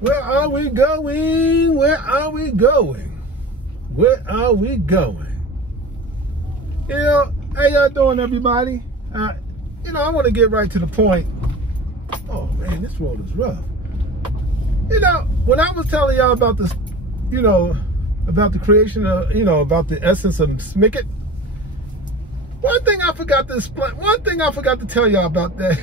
Where are we going? Where are we going? Where are we going? You know, how y'all doing, everybody? You know, I want to get right to the point. Oh, man, this road is rough. You know, when I was telling y'all about this, you know, about the creation of, you know, about the essence of Smicket, one thing I forgot to tell y'all about that,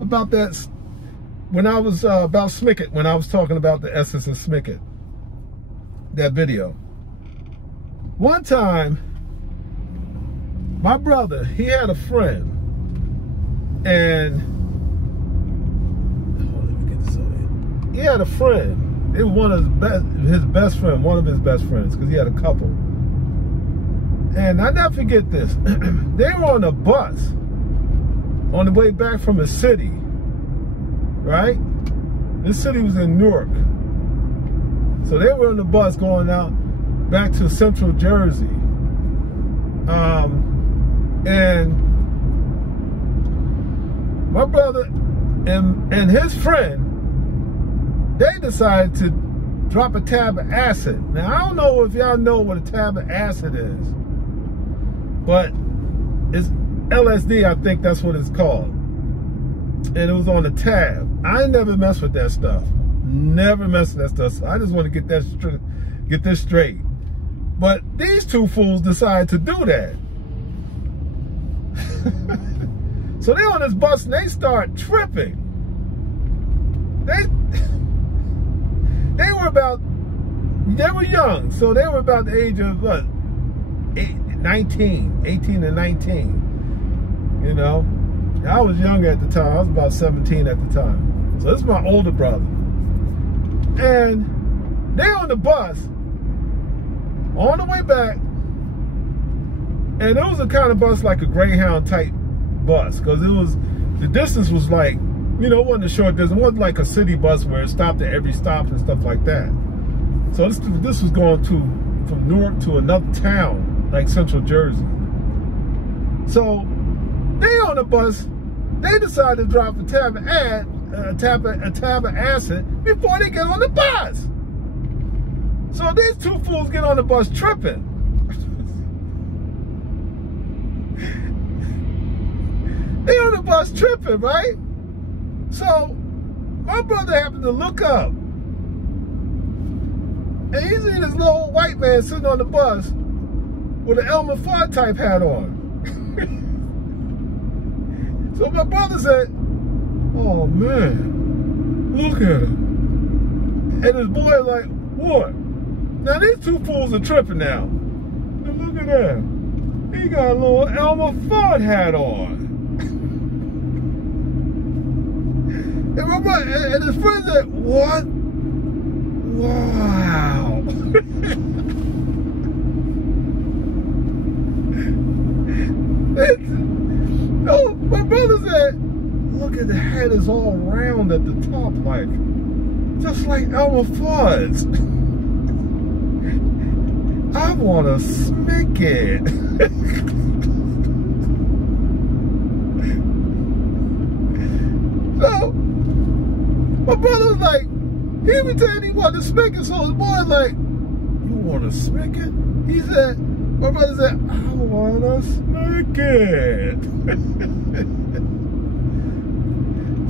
about that, when I was, about Smicket, when I was talking about the essence of Smicket, that video. One time, my brother, he had a friend, and he had a friend. It was one of his best friends, because he had a couple. And I never forget this. They were on a bus on the way back from a city, right? This city was in Newark. So they were on the bus going out back to Central Jersey. And my brother and his friend, they decided to drop a tab of acid. Now, I don't know if y'all know what a tab of acid is, but it's LSD, I think that's what it's called. And it was on a tab. I never messed with that stuff. Never messed with that stuff. So I just want to get this straight. But these two fools decided to do that. So they on this bus and they start tripping. They were young, so they were about the age of what? 18 and 19. You know? I was younger at the time. I was about 17 at the time. So this is my older brother. And they on the bus on the way back. And it was a kind of bus like a Greyhound type bus, because the distance was like, you know, it wasn't a short distance. It wasn't like a city bus where it stopped at every stop and stuff like that. So this was going from Newark to another town, like Central Jersey. So they on the bus, they decided to drop a tab of acid before they get on the bus. So these two fools get on the bus tripping. They on the bus tripping, right? So my brother happened to look up, and he seen this little white man sitting on the bus with an Elmer Fudd type hat on. So my brother said, "Oh man, look at him." And his boy like, "What?" Now these two fools are tripping now. And look at that. He got a little Elmer Fudd hat on. And my brother, and his friend said, "What? Wow." No, my brother said, "Look at the head is all round at the top, like, just like Elmer Fudd's. I want to smick it." So my brother was like, he pretended he wanted to smick it. So his boy was like, "You want to smick it?" He said, my brother said, "I want to smick it."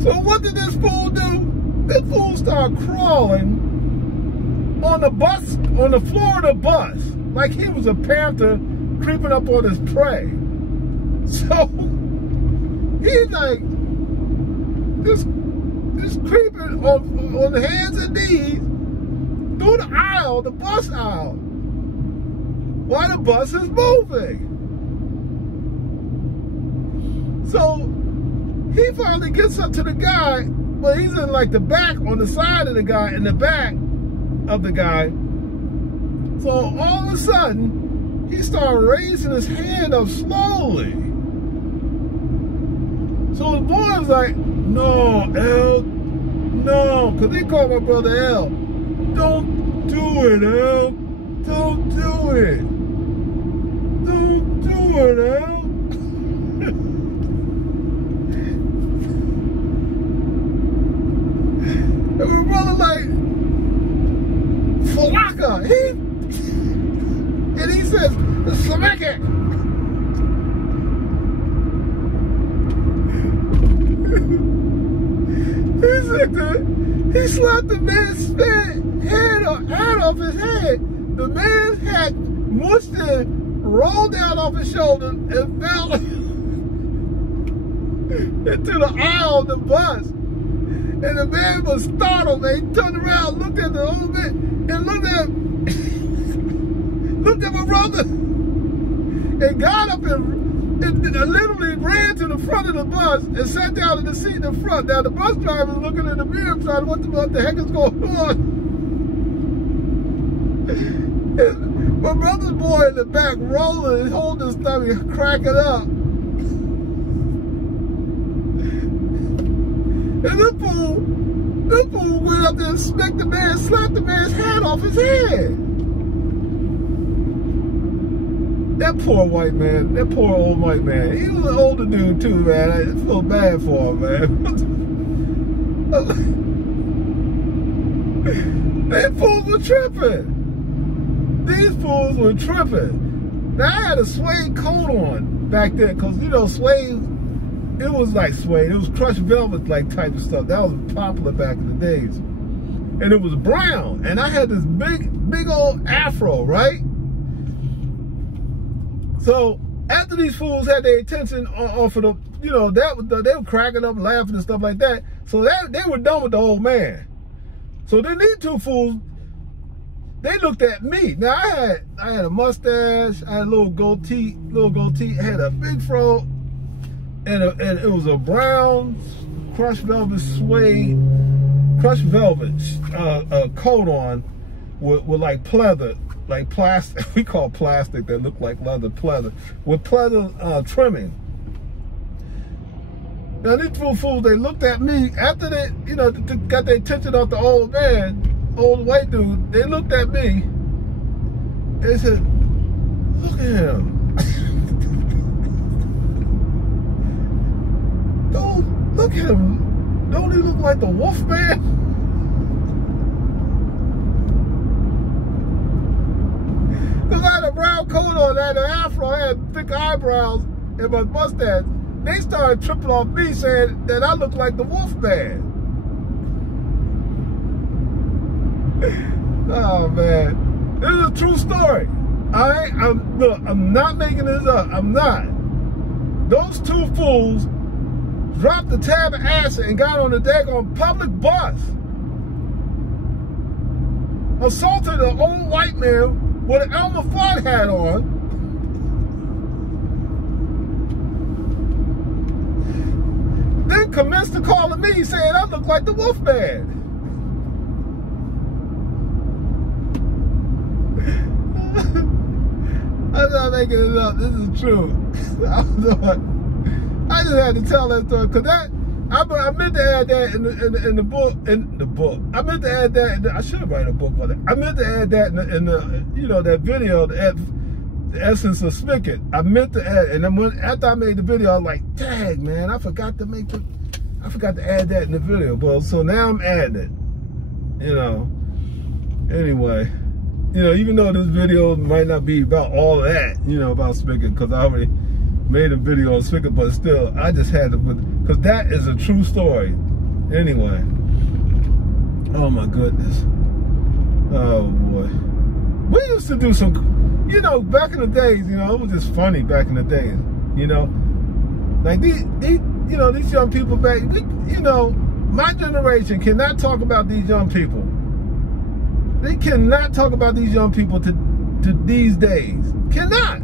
So what did this fool do? This fool started crawling on the bus, on the floor of the bus, like he was a panther creeping up on his prey. So he's like, just creeping on the hands and knees through the aisle, the bus aisle, while the bus is moving. So he finally gets up to the guy, but he's in like the back, on the side of the guy, in the back of the guy. So all of a sudden, he started raising his hand up slowly. So the boy was like, "No, L, no," because he called my brother L. "Don't do it, L. Don't do it. Don't do it, L." dude. He slapped the man's head off his head. The man's hat mushed and rolled down off his shoulder and fell into the aisle of the bus. And the man was startled. He turned around, looked at the old man, and looked at my brother, and got up and literally ran to the front of the bus and sat down in the seat in the front. Now the bus driver was looking in the mirror trying, what the heck is going on? And my brother's boy in the back rolling, holding his stomach, cracking up. And this fool went up there and smacked the man, slapped the man's hat off his head. That poor white man, that poor old white man. He was an older dude too, man. I feel bad for him, man. These fools were tripping. These fools were tripping. Now I had a suede coat on back then, because you know, suede, it was like suede. It was crushed velvet like type of stuff. That was popular back in the days. And it was brown. And I had this big old afro, right? So after these fools had their attention off of the, you know, they were cracking up, laughing and stuff like that. So they were done with the old man. So then these two fools, they looked at me. Now I had a mustache, I had a little goatee, I had a big fro, and it was a brown crushed velvet coat on with like pleather. Like plastic, we call plastic that look like leather, pleather, with pleather trimming. Now these two fools, they looked at me after they, you know, got their attention off the old man, old white dude. They looked at me. They said, "Look at him! Look at him! Don't he look like the Wolf Man?" Because I had a brown coat on, I had an afro, I had thick eyebrows, and my mustache. They started tripping off me, saying that I looked like the Wolf Man. Oh man, this is a true story. Look, I'm not making this up. I'm not. Those two fools dropped a tab of acid and got on the daggone public bus, assaulted an old white man with an Elmer Fudd hat on, then commenced to calling me saying I look like the Wolf Man. I'm not making it up. This is true. I just had to tell that story because I meant to add that in the book. I meant to add that. I should write a book on it. I meant to add that in the you know, that video, the essence of Spigot. I meant to add, and then after I made the video, I was like, dang man, I forgot to add that in the video. Well, so now I'm adding it. You know. Anyway, you know, even though this video might not be about all of that, you know, about Spigot, because I already made a video on Spigot, but still, I just had to put, because that is a true story. Anyway. Oh my goodness. Oh boy. We used to do some, you know, back in the days, you know, it was just funny back in the days, you know. Like these you know, these young people back, you know, my generation cannot talk about these young people. They cannot talk about these young people to these days. Cannot.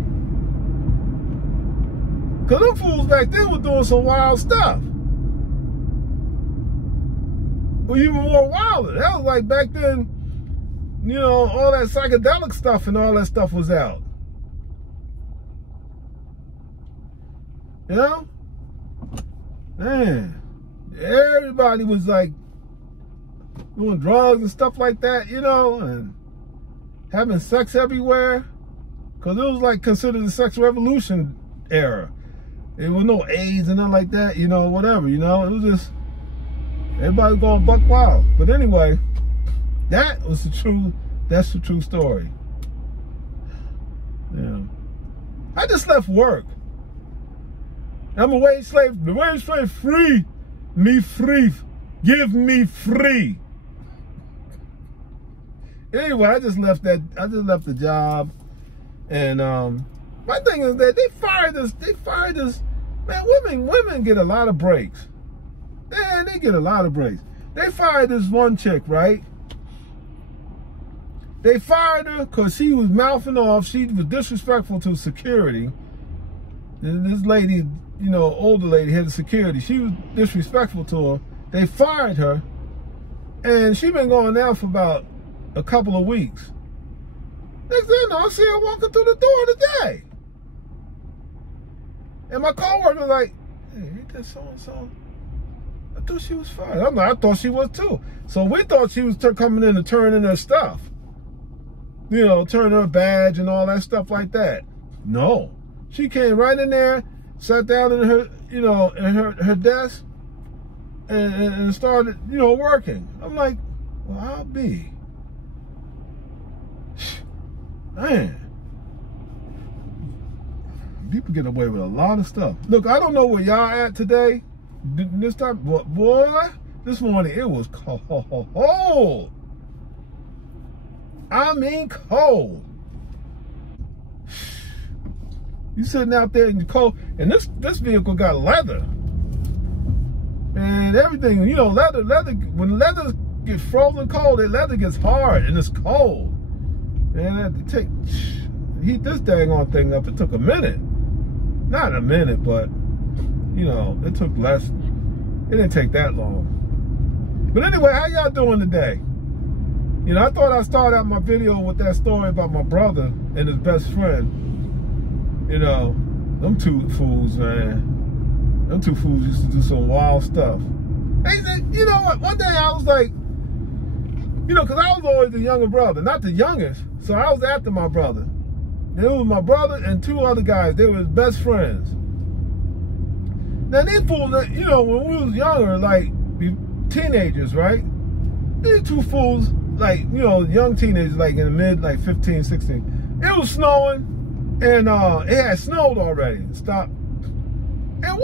Because them fools back then were doing some wild stuff. Well, even more wilder. That was like back then, you know, all that psychedelic stuff and all that stuff was out. You know? Man. Everybody was like doing drugs and stuff like that, you know, and having sex everywhere. Because it was like considered the sex revolution era. There was no AIDS and nothing like that, you know, whatever, you know. It was just, everybody was going buck wild. But anyway, that's the true story. Yeah. I just left work. I'm a wage slave. The wage slave free. Me free. Give me free. Anyway, I just left the job, and my thing is that they fired us. Man, women get a lot of breaks. Man, they get a lot of breaks. They fired this one chick, right? They fired her because she was mouthing off. She was disrespectful to security. This lady, you know, older lady, head of security, she was disrespectful to her. They fired her, and she been going now for about a couple of weeks. Next thing I know, I see her walking through the door today. And my coworker like, hey, ain't that so-and-so? I thought she was fired. I'm like, I thought she was too. So we thought she was coming in to turn in her stuff. You know, turn her badge and all that stuff like that. No. She came right in there, sat down in her, you know, in her desk, and started, you know, working. I'm like, well, I'll be. Man. People get away with a lot of stuff. Look, I don't know where y'all at today. This time, boy, this morning it was cold. I mean cold. You sitting out there in the cold, and this vehicle got leather. And everything, you know, leather, when leather gets frozen cold, the leather gets hard and it's cold. And I had to heat this dang on thing up. It took a minute. Not a minute, but, you know, it took less. It didn't take that long. But anyway, how y'all doing today? You know, I thought I'd start out my video with that story about my brother and his best friend. You know, them two fools, man. Them two fools used to do some wild stuff. They said, you know what? One day I was like, you know, because I was always the younger brother, not the youngest. So I was after my brother. It was my brother and two other guys. They were his best friends. Now these fools, you know, when we was younger, like teenagers, right? These two fools, like, you know, young teenagers, like in the mid, like 15, 16. It was snowing, and it had snowed already. Stop. And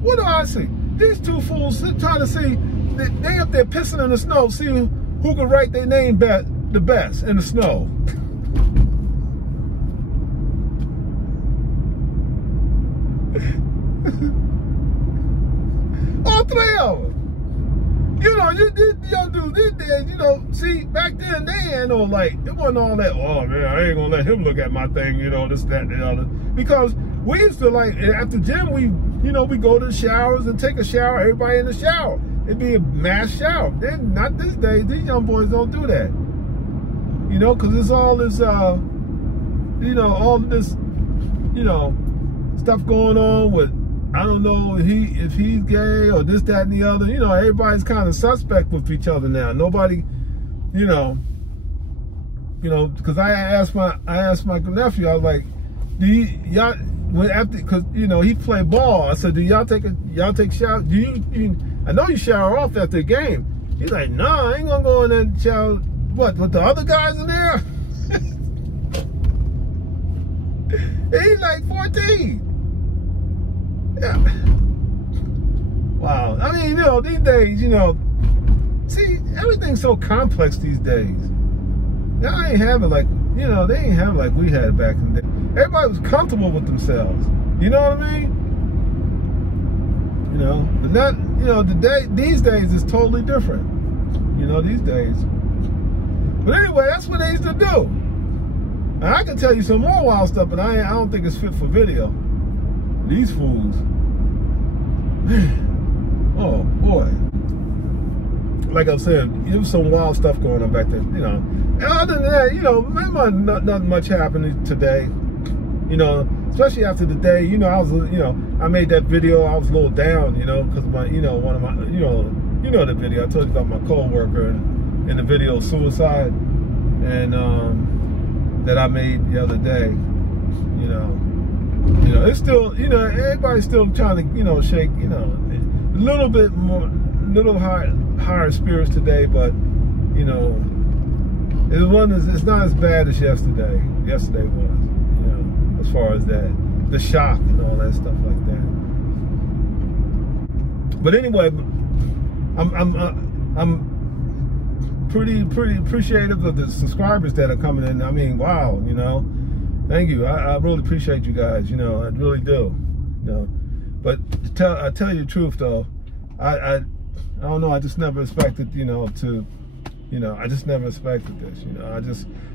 what do I see? These two fools trying to see, they up there pissing in the snow, see who could write their name the best in the snow. All three of them. You know, these young dudes these days, you know, see, back then they had no, like, it wasn't all that, oh man, I ain't gonna let him look at my thing, you know, this, that, and the other. Because we used to, like, at the gym, we go to the showers and take a shower, everybody in the shower. It'd be a mass shower. Then, not these days, these young boys don't do that. You know, because it's all this, you know, all this, you know, stuff going on with, I don't know if he's gay or this, that, and the other. You know, everybody's kind of suspect with each other now. Nobody, you know, because I asked my nephew, I was like, do y'all, because, you know, he played ball. I said, do y'all take shower? Do you I know you shower off after the game. He's like, nah, I ain't gonna go in there and shower. What, with the other guys in there? He's like 14. Yeah. Wow. I mean, you know, these days, you know, see, everything's so complex these days. Now I ain't have it like, you know, they ain't have it like we had back in the day. Everybody was comfortable with themselves. You know what I mean? You know, but not, you know, these days is totally different. You know, these days. But anyway, that's what they used to do. Now, I can tell you some more wild stuff, but I don't think it's fit for video. These fools. Man. Oh, boy. Like I said, there was some wild stuff going on back then, you know. And other than that, you know, not much happening today. You know, especially after the day, you know, I was, you know, I made that video, I was a little down, you know, because my, you know, one of my, you know the video, I told you about my co-worker in the video suicide, and that I made the other day, you know, it's still, you know, everybody's still trying to, you know, shake, you know, a little bit more, little higher spirits today, but, you know, it's not as bad as yesterday. Yesterday was, you know, as far as that, the shock and all that stuff like that. But anyway, I'm pretty appreciative of the subscribers that are coming in. I mean, wow, you know, thank you. I really appreciate you guys. You know, I really do. You know, but I tell you the truth though, I don't know. I just never expected, you know, I just never expected this. You know,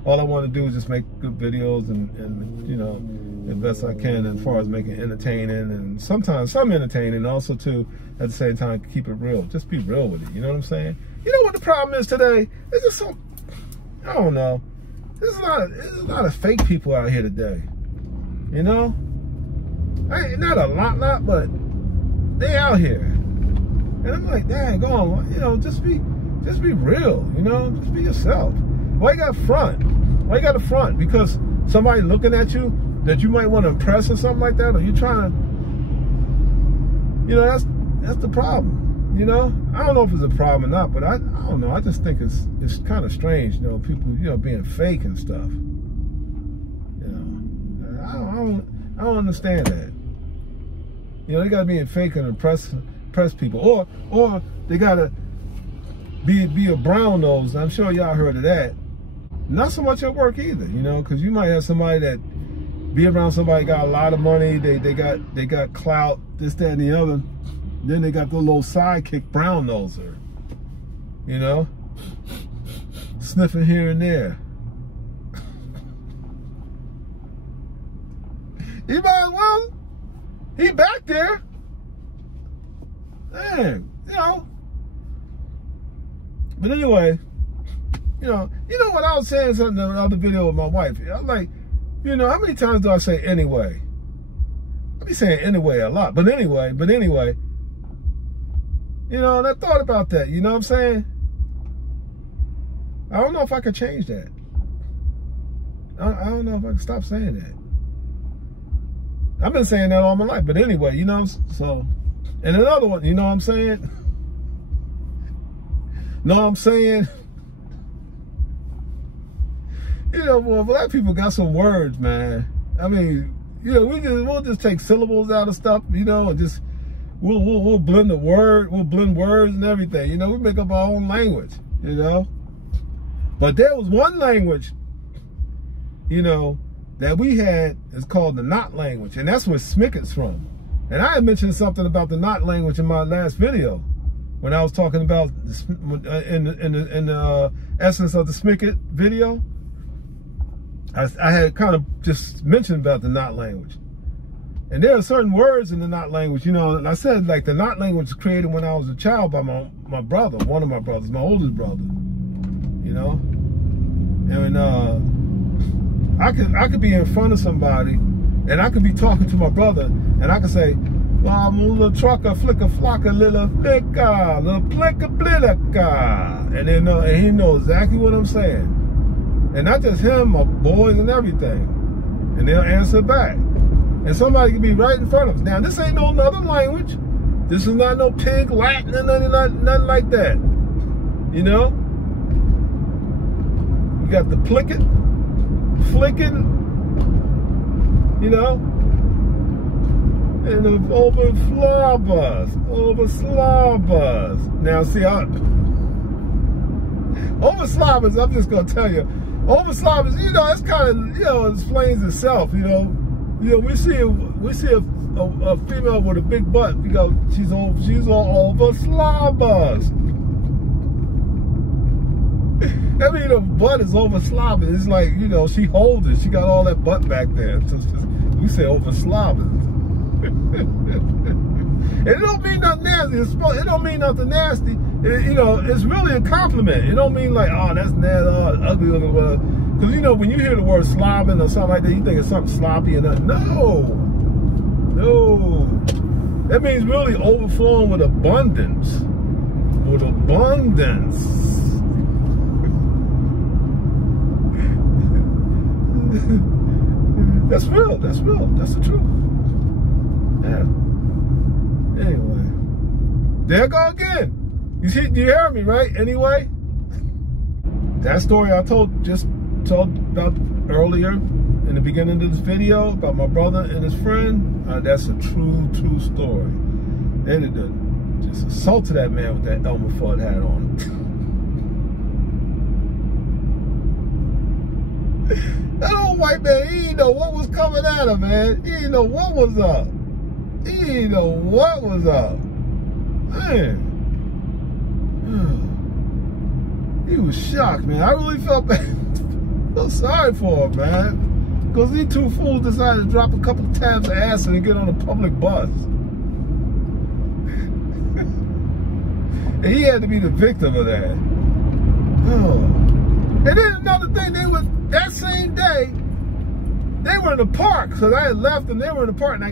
all I want to do is just make good videos and you know, the best I can as far as making entertaining and sometimes some entertaining, also too at the same time keep it real. Just be real with it. You know what I'm saying? You know what the problem is today? It's just so, I don't know. There's a lot of fake people out here today. You know? Not a lot, but they out here. And I'm like, dang, go on, you know, just be real, you know, just be yourself. Why you got front? Why you got to front? Because somebody looking at you that you might want to impress or something like that, or you trying to, you know, that's the problem. You know, I don't know if it's a problem or not, but I don't know. I just think it's kind of strange, you know, people, you know, being fake and stuff. You know, I don't understand that. You know, they gotta be fake and impress people, or they gotta be a brown nose. I'm sure y'all heard of that. Not so much at work either, you know, because you might have somebody that be around somebody got a lot of money, they got clout, this, that, and the other. Then they got the little sidekick brown noser, you know, sniffing here and there. He might as well. He back there. Dang, you know. But anyway, you know what I was saying something in another video with my wife. I was like, you know, how many times do I say anyway? I be saying anyway a lot, but anyway. You know, and I thought about that, you know what I'm saying? I don't know if I could change that. I don't know if I can stop saying that. I've been saying that all my life, but anyway, you know, so, and another one, you know what I'm saying? Know what I'm saying? You know, well, black people got some words, man. I mean, you know, we'll just take syllables out of stuff, you know, and just, we'll blend blend words and everything, you know, we make up our own language, you know. But there was one language, you know, that we had, is called the knot language, and that's where Smicket's from. And I had mentioned something about the knot language in my last video, when I was talking about in the essence of the Smicket video. I had kind of just mentioned about the knot language. And there are certain words in the knot language, you know, and I said, like, the knot language was created when I was a child by my brother, one of my brothers, my oldest brother, you know. And I could be in front of somebody, and I could be talking to my brother, and I could say, I'm a little trucker, flicka flocka, little flicka, little plicka blittka. And then and he knows exactly what I'm saying. And not just him, my boys and everything. And they'll answer back. And somebody can be right in front of us. Now, this ain't no other language. This is not no pig Latin and nothing like that. You know? You got the plicking, flicking, you know? And the over slobbers. Now, see, over slobbers, I'm just going to tell you, over slobbers, you know, it's kind of, you know, it explains itself, you know. You know, we see a female with a big butt because she's all over slobbers. I mean, the butt is over slobbers. It's like, you know, she holds it. She got all that butt back there. We say over slobbers. And it don't mean nothing nasty. It don't mean nothing nasty. You know, it's really a compliment. It don't mean like, oh, that's nasty, ugly looking. Because, you know, when you hear the word slobbing or something like that, you think it's something sloppy and nothing. No. That means really overflowing with abundance. With abundance. That's real. That's the truth. Yeah. Anyway. There I go again. You hear me, right? Anyway. That story I told about earlier in the beginning of this video about my brother and his friend, that's a true story. And it doesn't. Just assaulted that man with that Elmer Fudd hat on. That old white man, he didn't know what was coming at him, man. He didn't know what was up. He didn't know what was up. Man. He was shocked, man. I really felt bad. So sorry for him, man. Because these two fools decided to drop a couple of tabs of acid and get on a public bus. And he had to be the victim of that. Oh. And then another thing, that same day, they were in the park. So I had left them, they were in the park, and I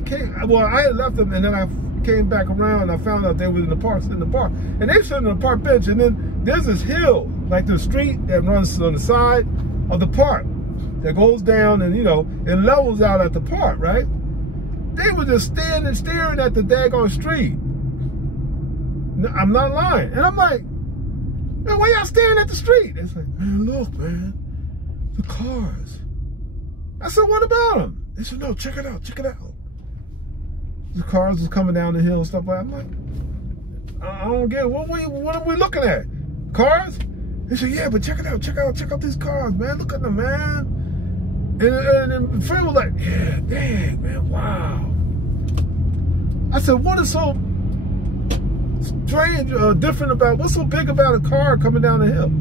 had left them, and then I came back around, and I found out they were in the park, sitting in the park. And they sitting on the park bench, and then there's this hill, like the street that runs on the side of the park that goes down and, you know, it levels out at the park, right? They were just standing, staring at the daggone street. I'm not lying. And I'm like, man, why y'all staring at the street? It's like, man, look, man, the cars. I said, what about them? They said, no, check it out, check it out. The cars was coming down the hill and stuff like that. I'm like, I don't get it. What are we looking at? Cars? They said, yeah, but check it out, check out these cars, man. Look at them, man. And the friend was like, yeah, dang, man, wow. I said, what is so strange or different about, what's so big about a car coming down the hill?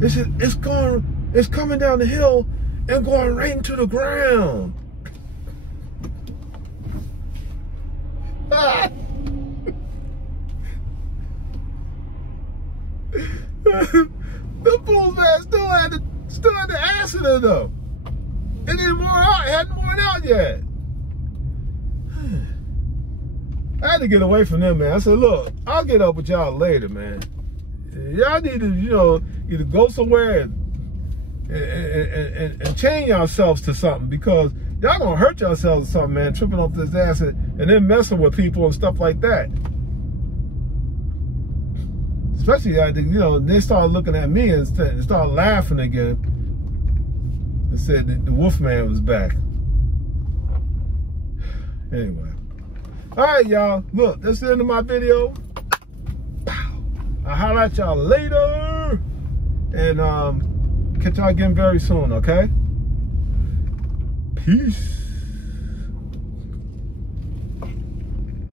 They said, it's coming down the hill and going right into the ground. The fools, man, still had the acid in though. It didn't worn out, it hadn't worn out yet. I had to get away from them, man. I said, look, I'll get up with y'all later, man. Y'all need to, you know, either go somewhere and chain yourselves to something, because y'all gonna hurt yourselves or something, man, tripping off this acid and then messing with people and stuff like that. Especially, I think, you know, they started looking at me and started laughing again and said that the Wolfman was back. Anyway. All right, y'all. Look, that's the end of my video. I'll holler at y'all later. And catch y'all again very soon, okay? Peace.